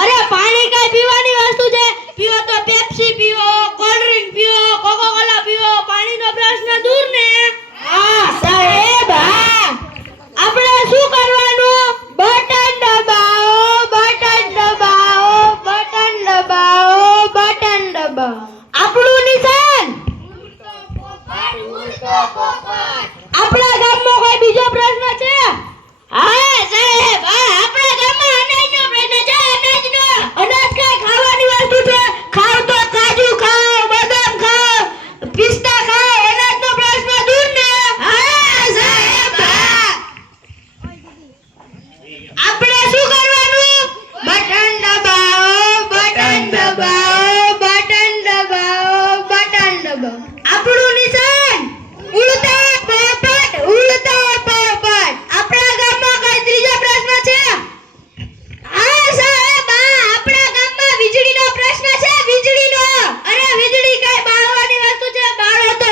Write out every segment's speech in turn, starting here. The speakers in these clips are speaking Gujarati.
અરે પાણી કઈ પીવાની વસ્તુ છે? પીવો તો પેપ્સી પીવો, કોલ્ડ ડ્રિંક પીવો, કોકો કોલા પીવો, પાણીનો પ્રશ્ન દૂર ને. હા સાહેબ, હા. આપણે શું કરવાનું? બટન દબાવો, બટન દબાવો, બટન દબાવો, બટન દબાવો. આપણું નિશાન આપણા ગામમાં કોઈ બીજો પ્રશ્ન છે? હા સાહેબ, હા. આપણા ગામમાં અનાજનો પ્રશ્ન છે. અનાજ કઈ ખાવાની વસ્તુ છે? ખાવ તો કાજુ ખાઓ, બદામ ખાઓ, પિસ્તા ખાઓ. અનાજનો પ્રશ્ન દૂર ને. હા સાહેબ, હા. આપણે શું કરવાનું? બટન દબાવો, બટન દબાવો, બટન દબાવો, બટન દબાવો. આપણું નિશાન ઉડતા પોપટ, ઉડતા પોપટ. આપણા ગામમાં કઈ ત્રીજો પ્રશ્ન છે? હા સાહેબ, આપણા ગામમાં વીજળીનો પ્રશ્ન છે. વીજળીનો. અરે વીજળી કઈ બાળવાની વસ્તુ છે? બાળો તો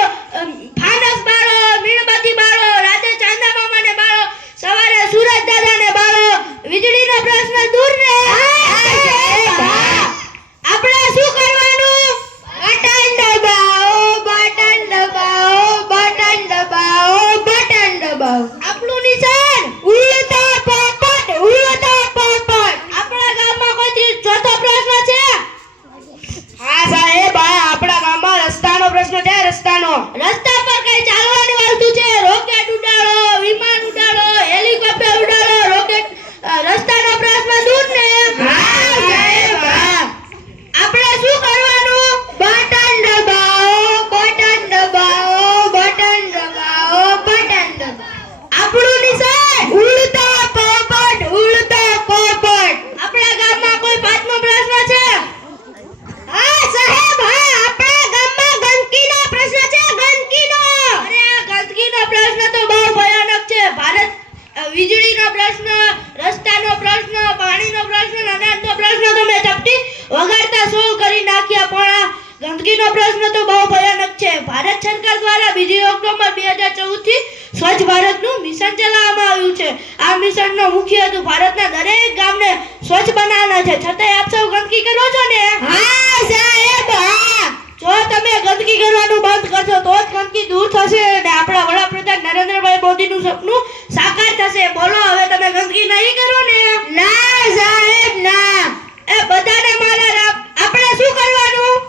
ફાનસ બાળો, મીણબત્તી બાળો, રાતે ચાંદા મામાને બાળો, સવારે સૂરજ દાદાને બાળો. વીજળીનો પ્રશ્ન દૂર ને. આપણે શું કરવાનું? બટન દબાવો, બટન દબાવો, બટન દબાવો, બટન દબાવો. આપણું નિશાન ઉડતા પોપટ, ઉડતા પોપટ. આપણા ગામમાં કોઈ ચોથો પ્રશ્ન છે? હા સાહેબ, આપણા ગામમાં રસ્તાનો પ્રશ્ન છે. રસ્તાનો. રસ્તા પર કઈ ચાલવાની વસ્તુ છે? રોકેટ ઉડાડો, વિમાન ઉડાડો, હેલિકોપ્ટર ઉડાડો, રોકેટ. રસ્તાનો પ્રશ્ન દૂર ને. હા સાહેબ, હા. આપણે શું કરવાનું? બટન દબાવો, બટન દબાવો, બટન દબાવો, બટન દબાવો. આપણું નિશાન ઉડતા પોપટ, ઉડતા પોપટ. આપણા ગામમાં કોઈ પાંચમો પ્રશ્ન છે? હા સાહેબ, હા. આપણા ગામમાં ગંદકીનો પ્રશ્ન છે. ગંદકીનો. અરે ગંદકીનો પ્રશ્ન તો બહુ ભયાનક છે. વીજળીનો પ્રશ્ન, રસ્તાનો પ્રશ્ન, પાણીનો પ્રશ્ન, અનાજનો પ્રશ્ન તો મેં ચપટી વગાડતા સોલ્વ કરી નાખ્યા. પણ ગંદકીનો પ્રશ્ન તો બહુ ભયાનક છે. ભારત સરકાર દ્વારા 2 ઓક્ટોબર 2014 થી સ્વચ્છ ભારતનું મિશન ચલાવવામાં આવ્યું છે. આ મિશનનો મુખ્ય હેતુ ભારતના દરેક ગામને સ્વચ્છ બનાવવાનો છે. છતાંય આપ સૌ ગંદકી કરો છો ને? હા સાહેબ, હા. જો તમે ગંદકી કરવાનું બંધ કરશો તો જ ગંદકી દૂર થશે અને આપણા વડાપ્રધાન નરેન્દ્રભાઈ મોદીનું સપનું સાકાર થશે. બોલો, હવે તમે ગંદકી નહીં કરો ને? ના સાહેબ, ના. એ બધાને મારા રામ. આપણે શું કરવાનું?